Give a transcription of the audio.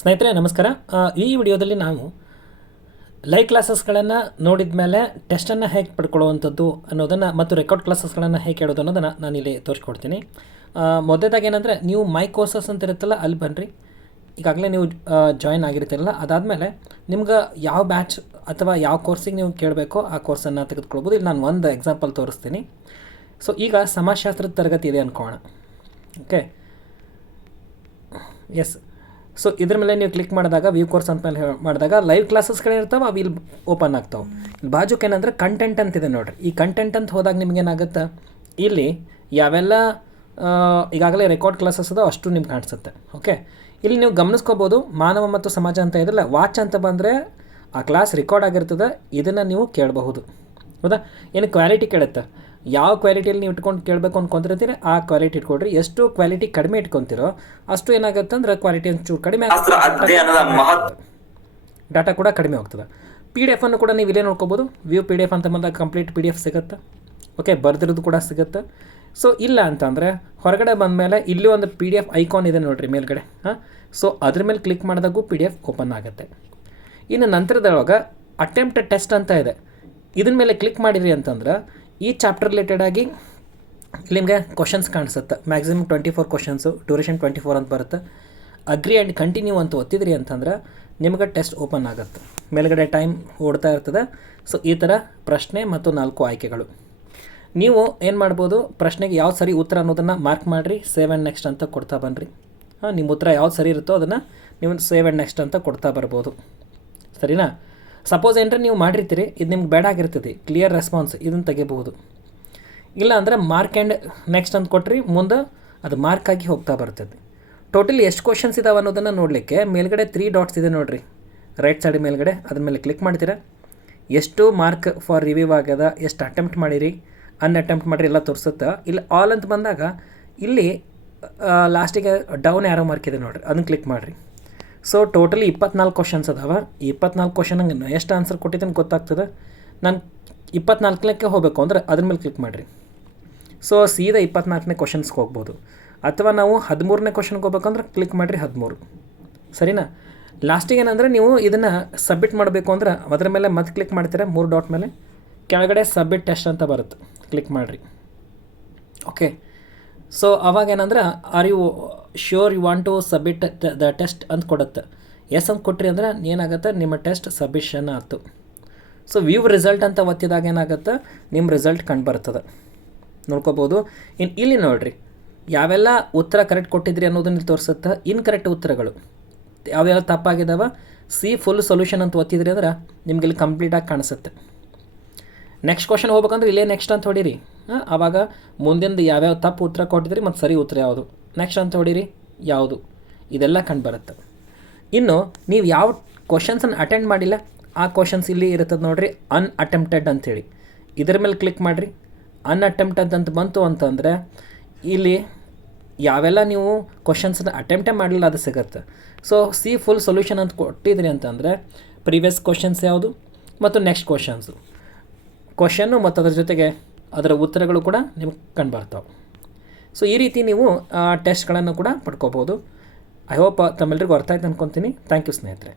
ಸ್ನೇಹಿತರೆ ನಮಸ್ಕಾರ. ಈ ವಿಡಿಯೋದಲ್ಲಿ ನಾವು ಲೈವ್ ಕ್ಲಾಸಸ್ಗಳನ್ನು ನೋಡಿದ ಮೇಲೆ ಟೆಸ್ಟನ್ನು ಹೇಗೆ ಪಡ್ಕೊಳ್ಳುವಂಥದ್ದು ಅನ್ನೋದನ್ನು ಮತ್ತು ರೆಕಾರ್ಡ್ ಕ್ಲಾಸಸ್ಗಳನ್ನು ಹೇಗೆ ಕೇಳೋದು ಅನ್ನೋದನ್ನು ನಾನಿಲ್ಲಿ ತೋರಿಸ್ಕೊಡ್ತೀನಿ. ಮೊದಲೇದಾಗಿ ಏನಂದರೆ ನೀವು ಮೈ ಕೋರ್ಸಸ್ ಅಂತ ಇರುತ್ತಲ್ಲ ಅಲ್ಲಿ ಬನ್ನಿರಿ. ಈಗಾಗಲೇ ನೀವು ಜಾಯಿನ್ ಆಗಿರ್ತೀರಲ್ಲ, ಅದಾದಮೇಲೆ ನಿಮ್ಗೆ ಯಾವ ಬ್ಯಾಚ್ ಅಥವಾ ಯಾವ ಕೋರ್ಸಿಗೆ ನೀವು ಕೇಳಬೇಕೋ ಆ ಕೋರ್ಸನ್ನು ತೆಗೆದುಕೊಳ್ಬೋದು. ಇಲ್ಲಿ ನಾನು ಒಂದು ಎಕ್ಸಾಂಪಲ್ ತೋರಿಸ್ತೀನಿ. ಸೊ ಈಗ ಸಮಾಜಶಾಸ್ತ್ರದ ತರಗತಿ ಇದೆ ಅಂದ್ಕೋಣ. Okay, S. ಸೊ ಇದ್ರ ಮೇಲೆ ನೀವು ಕ್ಲಿಕ್ ಮಾಡಿದಾಗ ವ್ಯೂ ಕೋರ್ಸ್ ಅಂತ ಮೇಲೆ ಮಾಡಿದಾಗ ಲೈವ್ ಕ್ಲಾಸಸ್ಗಳಿರ್ತಾವೆ, ಅವು ಇಲ್ಲಿ ಓಪನ್ ಆಗ್ತಾವೆ. ಬಾಜುಕ್ಕೆ ಏನಂದರೆ ಕಂಟೆಂಟ್ ಅಂತಿದೆ ನೋಡಿರಿ. ಈ ಕಂಟೆಂಟ್ ಅಂತ ಹೋದಾಗ ನಿಮಗೇನಾಗುತ್ತೆ, ಇಲ್ಲಿ ಯಾವೆಲ್ಲ ಈಗಾಗಲೇ ರೆಕಾರ್ಡ್ ಕ್ಲಾಸಸ್ ಅದೋ ಅಷ್ಟು ನಿಮ್ಗೆ ಕಾಣಿಸುತ್ತೆ. ಓಕೆ, ಇಲ್ಲಿ ನೀವು ಗಮನಿಸ್ಕೋಬೋದು ಮಾನವ ಮತ್ತು ಸಮಾಜ ಅಂತ ಇದ್ರಲ್ಲ, ವಾಚ್ ಅಂತ ಬಂದರೆ ಆ ಕ್ಲಾಸ್ ರೆಕಾರ್ಡ್ ಆಗಿರ್ತದೆ, ಇದನ್ನು ನೀವು ಕೇಳಬಹುದು. ಹೌದಾ? ಏನು ಕ್ವಾಲಿಟಿ ಕೇಳುತ್ತೆ, ಯಾವ ಕ್ವಾಲಿಟಿಯಲ್ಲಿ ನೀವು ಇಟ್ಕೊಂಡು ಕೇಳಬೇಕು ಅಂದ್ಕೊಂತಿರ್ತೀರಿ ಆ ಕ್ವಾಲಿಟಿ ಇಟ್ಕೊಡ್ರಿ. ಎಷ್ಟು ಕ್ವಾಲಿಟಿ ಕಡಿಮೆ ಇಟ್ಕೊತಿರೋ ಅಷ್ಟು ಏನಾಗುತ್ತೆ ಅಂದ್ರೆ ಕ್ವಾಲಿಟಿ ಒಂಚೂರು ಕಡಿಮೆ ಡಾಟಾ ಕೂಡ ಕಡಿಮೆ ಹೋಗ್ತದೆ. PDF ಅನ್ನು ಕೂಡ ನೀವು ಇಲ್ಲೇ ನೋಡ್ಕೋಬೋದು. ವ್ಯೂ PDF ಅಂತ ಬಂದಾಗ ಕಂಪ್ಲೀಟ್ PDF ಸಿಗುತ್ತೆ. ಓಕೆ, ಬರ್ದಿರೋದು ಕೂಡ ಸಿಗುತ್ತೆ. ಸೊ ಇಲ್ಲ ಅಂತಂದರೆ ಹೊರಗಡೆ ಬಂದಮೇಲೆ ಇಲ್ಲಿ ಒಂದು PDF ಐಕಾನ್ ಇದೆ ನೋಡಿರಿ ಮೇಲ್ಗಡೆ. ಸೊ ಅದ್ರ ಮೇಲೆ ಕ್ಲಿಕ್ ಮಾಡಿದಾಗೂ PDF ಓಪನ್ ಆಗುತ್ತೆ. ಇನ್ನು ನಂತರದೊಳಗೆ ಅಟೆಂಪ್ಟ್ ಟೆಸ್ಟ್ ಅಂತ ಇದೆ. ಇದನ್ನ ಮೇಲೆ ಕ್ಲಿಕ್ ಮಾಡಿರಿ ಅಂತಂದ್ರೆ ಈ ಚಾಪ್ಟರ್ ರಿಲೇಟೆಡಾಗಿ ನಿಮಗೆ ಕ್ವಶನ್ಸ್ ಕಾಣಿಸುತ್ತೆ. ಮ್ಯಾಕ್ಸಿಮಮ್ 24 ಕ್ವಶನ್ಸು, ಡ್ಯೂರೇಷನ್ 24 ಅಂತ ಬರುತ್ತೆ. ಅಗ್ರಿ ಆ್ಯಂಡ್ ಕಂಟಿನ್ಯೂ ಅಂತ ಒತ್ತಿದ್ರಿ ಅಂತಂದ್ರೆ ನಿಮಗೆ ಟೆಸ್ಟ್ ಓಪನ್ ಆಗುತ್ತೆ. ಮೇಲ್ಗಡೆ ಟೈಮ್ ಓಡ್ತಾ ಇರ್ತದೆ. ಸೊ ಈ ಥರ ಪ್ರಶ್ನೆ ಮತ್ತು 4 ಆಯ್ಕೆಗಳು. ನೀವು ಏನು ಮಾಡ್ಬೋದು, ಪ್ರಶ್ನೆಗೆ ಯಾವ್ದು ಸರಿ ಉತ್ತರ ಅನ್ನೋದನ್ನು ಮಾರ್ಕ್ ಮಾಡಿರಿ, ಸೇವ್ ಆ್ಯಂಡ್ ನೆಕ್ಸ್ಟ್ ಅಂತ ಕೊಡ್ತಾ ಬನ್ನಿರಿ. ನಿಮ್ಮ ಉತ್ತರ ಯಾವ್ದು ಸರಿ ಇರುತ್ತೋ ಅದನ್ನು ನೀವು ಸೇವ್ ಆ್ಯಂಡ್ ನೆಕ್ಸ್ಟ್ ಅಂತ ಕೊಡ್ತಾ ಬರ್ಬೋದು. ಸರಿನಾ? ಸಪೋಸ್ ಏನರ ನೀವು ಮಾಡಿರ್ತೀರಿ, ಇದು ನಿಮ್ಗೆ ಬೇಡ ಆಗಿರ್ತದೆ, ಕ್ಲಿಯರ್ ರೆಸ್ಪಾನ್ಸ್ ಇದನ್ನು ತೆಗಿಬಹುದು. ಇಲ್ಲ ಅಂದರೆ ಮಾರ್ಕ್ ಆ್ಯಂಡ್ ನೆಕ್ಸ್ಟ್ ಅಂತ ಕೊಟ್ರಿ, ಮುಂದೆ ಅದು ಮಾರ್ಕ್ ಆಗಿ ಹೋಗ್ತಾ ಬರ್ತದೆ. ಟೋಟಲಿ ಎಷ್ಟು ಕ್ವಶನ್ಸ್ ಇದಾವೆ ಅನ್ನೋದನ್ನು ನೋಡಲಿಕ್ಕೆ ಮೇಲ್ಗಡೆ 3 ಡಾಟ್ಸ್ ಇದೆ ನೋಡಿರಿ ರೈಟ್ ಸೈಡ್ ಮೇಲ್ಗಡೆ, ಅದ್ರ ಮೇಲೆ ಕ್ಲಿಕ್ ಮಾಡ್ತೀರಾ. ಎಷ್ಟು ಮಾರ್ಕ್ ಫಾರ್ ರಿವ್ಯೂ ಆಗ್ಯದ, ಎಷ್ಟು ಅಟೆಂಪ್ಟ್ ಮಾಡಿರಿ, ಅನ್ಅಟೆಂಪ್ಟ್ ಮಾಡಿರಿ ಎಲ್ಲ ತೋರಿಸುತ್ತಾ. ಇಲ್ಲಿ ಆಲ್ ಅಂತ ಬಂದಾಗ ಇಲ್ಲಿ ಲಾಸ್ಟಿಗೆ ಡೌನ್ ಆ್ಯರೋ ಮಾರ್ಕ್ ಇದೆ ನೋಡಿರಿ, ಅದನ್ನು ಕ್ಲಿಕ್ ಮಾಡಿರಿ. ಸೊ ಟೋಟಲಿ 24 ಕ್ವಶನ್ಸ್ ಅದಾವೆ. ಈ 24 ಕ್ವಶನ್ಗೆ ಎಷ್ಟು ಆನ್ಸರ್ ಕೊಟ್ಟಿದ್ದೀನಿ ಗೊತ್ತಾಗ್ತದೆ. ನಾನು 24ಕ್ಕೆ ಹೋಗಬೇಕು ಅಂದರೆ ಅದ್ರ ಮೇಲೆ ಕ್ಲಿಕ್ ಮಾಡಿರಿ. ಸೊ ಸೀದಾ 24ನೇ ಕ್ವಶನ್ಸ್ಗೆ ಹೋಗ್ಬೋದು. ಅಥವಾ ನಾವು 13ನೇ ಕ್ವಶನ್ಗೆ ಹೋಗ್ಬೇಕಂದ್ರೆ ಕ್ಲಿಕ್ ಮಾಡಿರಿ 13. ಸರಿನಾ? ಲಾಸ್ಟಿಗೆ ಏನಂದರೆ ನೀವು ಇದನ್ನು ಸಬ್ಮಿಟ್ ಮಾಡಬೇಕು ಅಂದ್ರೆ ಅದರ ಮೇಲೆ ಮತ್ತೆ ಕ್ಲಿಕ್ ಮಾಡ್ತೀರಾ, 3 ಡಾಟ್ ಮೇಲೆ ಕೆಳಗಡೆ ಸಬ್ಮಿಟ್ ಟೆಸ್ಟ್ ಅಂತ ಬರುತ್ತೆ, ಕ್ಲಿಕ್ ಮಾಡಿರಿ. ಓಕೆ, ಸೊ ಅವಾಗ ಏನಂದ್ರೆ are you sure you want to submit the test ಅಂತ ಕೊಡುತ್ತೆ. ಎಸ್ ಅಂತ ಕೊಟ್ರಿ ಅಂದರೆ ಏನಾಗುತ್ತೆ, ನಿಮ್ಮ ಟೆಸ್ಟ್ ಸಬ್ಮಿಷನ್ ಆಯಿತು. ಸೊ ವ್ಯೂ ರಿಸಲ್ಟ್ ಅಂತ ಒತ್ತಿದಾಗ ಏನಾಗುತ್ತೆ, ನಿಮ್ಮ ರಿಸಲ್ಟ್ ಕಂಡು ಬರ್ತದೆ, ನೋಡ್ಕೋಬೋದು. ಇಲ್ಲಿ ನೋಡಿರಿ ಯಾವೆಲ್ಲ ಉತ್ತರ ಕರೆಕ್ಟ್ ಕೊಟ್ಟಿದ್ರಿ ಅನ್ನೋದನ್ನ ತೋರಿಸುತ್ತೆ. ಇನ್ಕರೆಕ್ಟ್ ಉತ್ತರಗಳು ಯಾವ್ಯಾವ ತಪ್ಪಾಗಿದ್ದಾವೆ, ಸಿ ಫುಲ್ ಸೊಲ್ಯೂಷನ್ ಅಂತ ಒತ್ತಿದ್ರಿ ಅಂದ್ರೆ ನಿಮ್ಗೆ ಇಲ್ಲಿ ಕಂಪ್ಲೀಟಾಗಿ ಕಾಣಿಸುತ್ತೆ. ನೆಕ್ಸ್ಟ್ ಕ್ವಶನ್ ಹೋಗ್ಬೇಕಂದ್ರೆ ಇಲ್ಲೇ ನೆಕ್ಸ್ಟ್ ಅಂತ ಹೊಡೀರಿ. ಆವಾಗ ಮುಂದಿಂದು ಯಾವ್ಯಾವ ತಪ್ಪು ಉತ್ತರ ಕೊಟ್ಟಿದ್ರಿ ಮತ್ತು ಸರಿ ಉತ್ತರ ಯಾವುದು, ನೆಕ್ಸ್ಟ್ ಅಂತ ಹೊಡೀರಿ ಯಾವುದು, ಇದೆಲ್ಲ ಕಂಡು ಬರುತ್ತೆ. ಇನ್ನು ನೀವು ಯಾವ ಕ್ವಶನ್ಸನ್ನು ಅಟೆಂಡ್ ಮಾಡಿಲ್ಲ ಆ ಕ್ವಶನ್ಸ್ ಇಲ್ಲಿ ಇರ್ತದೆ ನೋಡಿರಿ, ಅನ್ಅಟೆಂಪ್ಟೆಡ್ ಅಂಥೇಳಿ. ಇದರ ಮೇಲೆ ಕ್ಲಿಕ್ ಮಾಡಿರಿ. ಅನ್ಅಟೆಂಪ್ಟೆಡ್ ಅಂತ ಬಂತು ಅಂತಂದರೆ ಇಲ್ಲಿ ಯಾವೆಲ್ಲ ನೀವು ಕ್ವಶನ್ಸನ್ನು ಅಟೆಂಪ್ಟೇ ಮಾಡಲಿಲ್ಲ ಅದು ಸಿಗುತ್ತೆ. ಸೊ ಸಿ ಫುಲ್ ಸೊಲ್ಯೂಷನ್ ಅಂತ ಕೊಟ್ಟಿದ್ರಿ ಅಂತಂದರೆ ಪ್ರೀವಿಯಸ್ ಕ್ವಶನ್ಸ್ ಯಾವುದು ಮತ್ತು ನೆಕ್ಸ್ಟ್ ಕ್ವಶನ್ನು ಮತ್ತು ಅದ್ರ ಜೊತೆಗೆ ಅದರ ಉತ್ತರಗಳು ಕೂಡ ನಿಮ್ಗೆ ಕಂಡುಬರ್ತಾವೆ. ಸೊ ಈ ರೀತಿ ನೀವು ಟೆಸ್ಟ್ಗಳನ್ನು ಕೂಡ ಪಡ್ಕೋಬೋದು. ಐ ಹೋಪ್ ತಮ್ಮೆಲ್ಲರಿಗೂ ಅರ್ಥ ಆಯ್ತು ಅಂದ್ಕೊತೀನಿ. ಥ್ಯಾಂಕ್ ಯು ಸ್ನೇಹಿತರೆ.